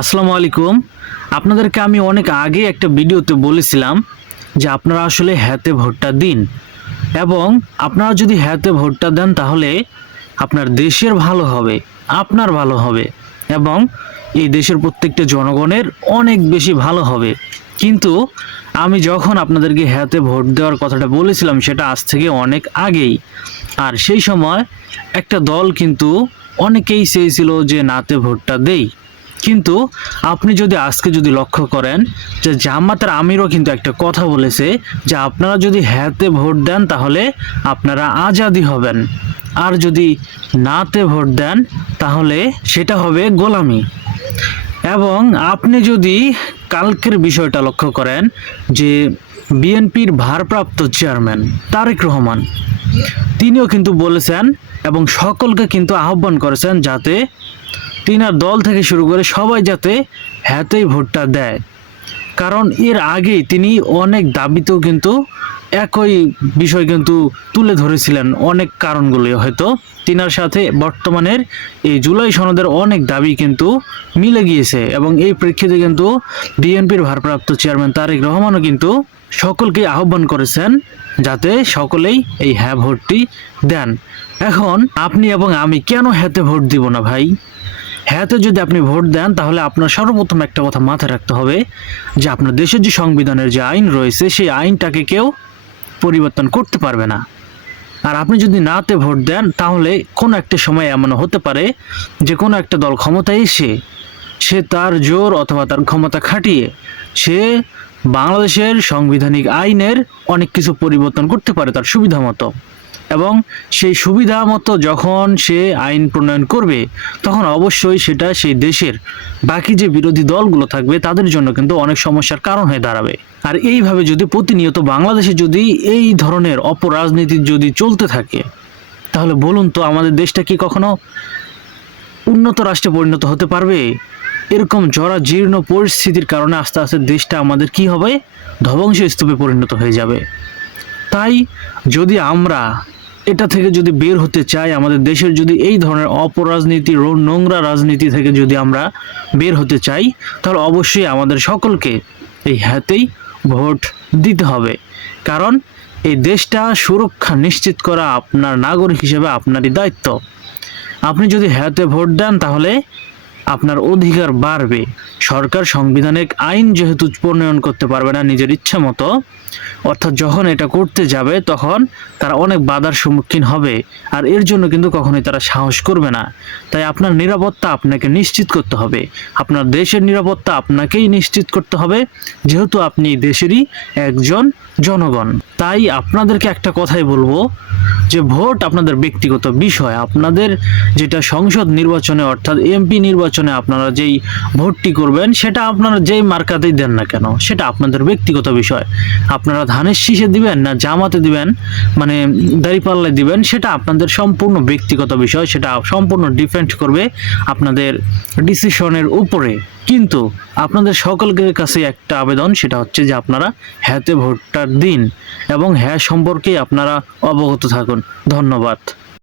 আসসালামু আলাইকুম। আপনাদেরকে আমি অনেক আগে একটা ভিডিওতে বলেছিলাম যে আপনারা আসলে হ্যাঁতে ভোটটা দিন, এবং আপনারা যদি হ্যাঁতে ভোটটা দেন তাহলে আপনার দেশের ভালো হবে, আপনার ভালো হবে, এবং এই দেশের প্রত্যেকটা জনগণের অনেক বেশি ভালো হবে। কিন্তু আমি যখন আপনাদেরকে হ্যাঁতে ভোট দেওয়ার কথাটা বলেছিলাম সেটা আজ থেকে অনেক আগেই, আর সেই সময় একটা দল কিন্তু অনেকেই চেয়েছিল যে নাতে ভোটটা দেই। কিন্তু আপনি যদি আজকে যদি লক্ষ্য করেন যে জামাতের আমিরও কিন্তু একটা কথা বলেছে যে আপনারা যদি হ্যাঁতে ভোট দেন তাহলে আপনারা আজাদি হবেন, আর যদি নাতে ভোট দেন তাহলে সেটা হবে গোলামি। এবং আপনি যদি কালকের বিষয়টা লক্ষ্য করেন যে বিএনপির ভারপ্রাপ্ত চেয়ারম্যান তারেক রহমান তিনিও কিন্তু বলেছেন এবং সকলকে কিন্তু আহ্বান করেছেন যাতে তিনার দল থেকে শুরু করে সবাই যাতে হ্যাঁতেই ভোটটা দেয়। কারণ এর আগেই তিনি অনেক দাবিতেও কিন্তু একই বিষয় কিন্তু তুলে ধরেছিলেন, অনেক কারণগুলি হয়তো তিনার সাথে বর্তমানের এই জুলাই সনদের অনেক দাবি কিন্তু মিলে গিয়েছে। এবং এই প্রেক্ষিতে কিন্তু বিএনপির ভারপ্রাপ্ত চেয়ারম্যান তারেক রহমানও কিন্তু সকলকে আহ্বান করেছেন যাতে সকলেই এই হ্যাঁ ভোটটি দেন। এখন আপনি এবং আমি কেন হ্যাঁতে ভোট দিব না ভাই? হ্যাঁতে যদি আপনি ভোট দেন তাহলে আপনার সর্বপ্রথম একটা কথা মাথায় রাখতে হবে যে আপনার দেশের যে সংবিধানের যে আইন রয়েছে সেই আইনটাকে কেউ পরিবর্তন করতে পারবে না। আর আপনি যদি নাতে ভোট দেন তাহলে কোনো একটা সময় এমন হতে পারে যে কোনো একটা দল ক্ষমতায় এসে সে তার জোর অথবা তার ক্ষমতা খাটিয়ে সে বাংলাদেশের সাংবিধানিক আইনের অনেক কিছু পরিবর্তন করতে পারে তার সুবিধা মতো, এবং সেই সুবিধা মতো যখন সে আইন প্রণয়ন করবে তখন অবশ্যই সেটা সেই দেশের বাকি যে বিরোধী দলগুলো থাকবে তাদের জন্য কিন্তু অনেক সমস্যার কারণ হয়ে দাঁড়াবে। আর এইভাবে যদি প্রতিনিয়ত বাংলাদেশে যদি এই ধরনের অপরাজনীতি যদি চলতে থাকে তাহলে বলুন তো আমাদের দেশটা কি কখনো উন্নত রাষ্ট্রে পরিণত হতে পারবে? এরকম জরাজীর্ণ পরিস্থিতির কারণে আস্তে আস্তে দেশটা আমাদের কি হবে, ধ্বংস স্তূপে পরিণত হয়ে যাবে। তাই যদি আমরা এটা থেকে যদি বের হতে চাই, আমাদের দেশের যদি এই ধরনের অপরাজনীতি নোংরা রাজনীতি থেকে যদি আমরা বের হতে চাই তাহলে অবশ্যই আমাদের সকলকে এই হ্যাঁতেই ভোট দিতে হবে। কারণ এই দেশটা সুরক্ষা নিশ্চিত করা আপনার নাগরিক হিসেবে আপনারই দায়িত্ব। আপনি যদি হ্যাঁতে ভোট দেন তাহলে আপনার অধিকার বাড়বে। সরকার সাংবিধানিক আইন যেহেতু প্রণয়ন করতে পারবে না নিজের ইচ্ছা মতো, অর্থাৎ যখন এটা করতে যাবে তখন তারা অনেক বাধার সম্মুখীন হবে, আর এর জন্য কিন্তু কখনোই তারা সাহস করবে না। তাই আপনার নিরাপত্তা আপনাকে নিশ্চিত করতে হবে, আপনার দেশের নিরাপত্তা আপনাকেই নিশ্চিত করতে হবে, যেহেতু আপনি দেশেরই একজন জনগণ। তাই আপনাদেরকে একটা কথাই বলবো যে ভোট আপনাদের ব্যক্তিগত বিষয়। আপনাদের যেটা সংসদ নির্বাচনে অর্থাৎ এমপি নির্বাচনে আপনারা যেই ভোটটি করবেন সেটা আপনারা যেই মার্কাতেই দেন না কেন সেটা আপনাদের ব্যক্তিগত বিষয়। আপনারা ধানের শীষে দিবেন না জামাতে দিবেন, মানে দাঁড়িপাল্লায় দিবেন, সেটা আপনাদের সম্পূর্ণ ব্যক্তিগত বিষয়, সেটা সম্পূর্ণ ডিপেন্ড করবে আপনাদের ডিসিশনের উপরে। কিন্তু আপনাদের সকলের কাছে একটা আবেদন, সেটা হচ্ছে যে আপনারা হ্যাঁতে ভোটটা দিন এবং হ্যাঁ সম্পর্কে আপনারা অবগত থাকুন। ধন্যবাদ।